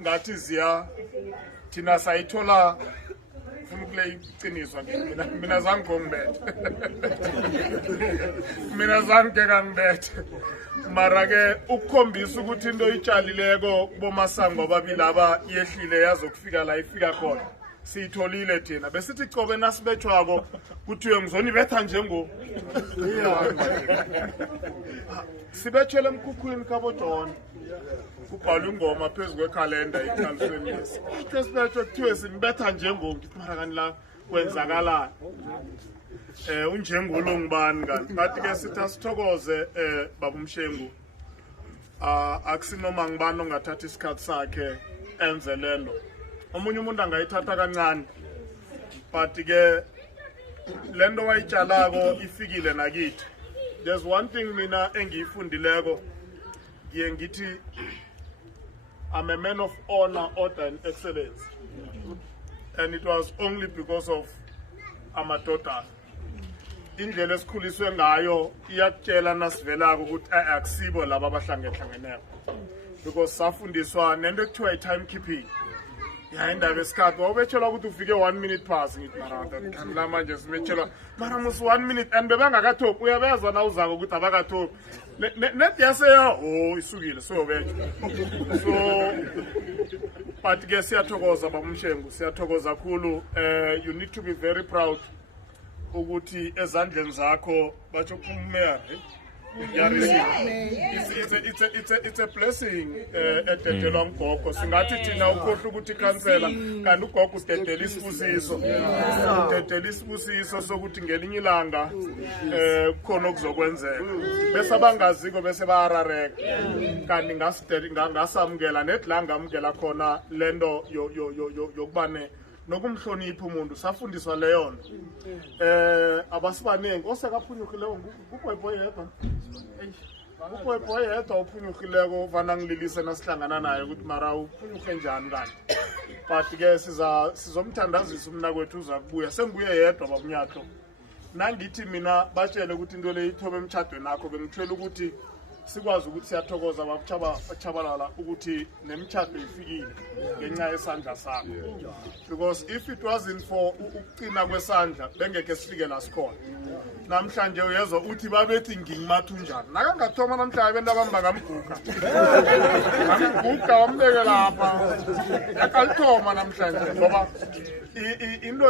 ngathi ziya thina sayithola ufuna ukule iqiniswa mina zange ngongibethe mina zange kangibethe mara ke ukukhombisa ukuthi into oyitshalileko bomasango ababili aba yehlile yazokufika la ifika khona siyitholile thina besithi cobe nasibethwako kuthiwe ngizonibetha njengo sibetshele emkhukhwini kabojona kubhalwa ingoma phezu kwekhalenda ikhalisweni lesi sibetshwe kuthiwe sinibetha njengo ngithi mara kani la kwenzakalani unjengolo ngibani kanti bathi ke sithi asithokoze baba uMshengu akusinoma ngibani ongathatha isikhathi sakhe enze lento omunye umuntu angayithatha kancane but ke lento wayitshalako ifikile nakithi. There's one thing mina engiyifundileko ngiye ngithi I'm a man of honor, order and excellence, and it was only because of amadoda. Indlela esikhuliswe ngayo iyakutshela nasivelako ukuthi akusibo laba abahlangenhlangeneko because safundiswa nento ekuthiwa i-timekeeping. Indaba esikhathi wawubetshelwa ukuthi ufike 1 minute past ngithi mara la manje sibetshelwa mara musi 1 minute and bebangakathopi uyabezwa na uzako ukuthi abakathopi net yaseya isukile siyobetshwa so but ke siyathokoza baba uMshengu siyathokoza kakhulu. You need to be very proud ukuthi ezandleni zakho batsho kuphumela it's a blessing ededelwa ngugogo singathi thina ukhohle ukuthi ikhansela kanti ugogo udedela isibusiso udedela isibusiso sokuthi ngelinye ilanga kukhona okuzokwenzeka bese abangaziko bese bayarareka kanti ngasamukela nethi la ngamukela khona lento yokubane nokumhlonipha umuntu safundiswa leyo nto abasibanengi osekaphunyukileyo ngubhoyibhoyi yedwa ubhoyibhoyi yedwa uphunyukileko vana ngililise nasihlangana naye ukuthi mara uphunyuke njani kanti but ke sizomthandazisa umnakwethu uza kubuya senguye yedwa babunyatlo nangithi mina batshele ukuthi into le ithobe emtshadweni akho bengithwele ukuthi sikwazi ukuthi siyathokoza bakuchabalala ukuthi nemtshado ifikile ngenxa yesandla sakho because if it wasn't for ukuqina kwesandla bengeke sifike la sikhona namhlanje uyezwa uthi babethi ngingimathu njani nakangathoma namhlanje abantu abamba ngamguga wambeke lapha akalithoma namhlanje ngoba into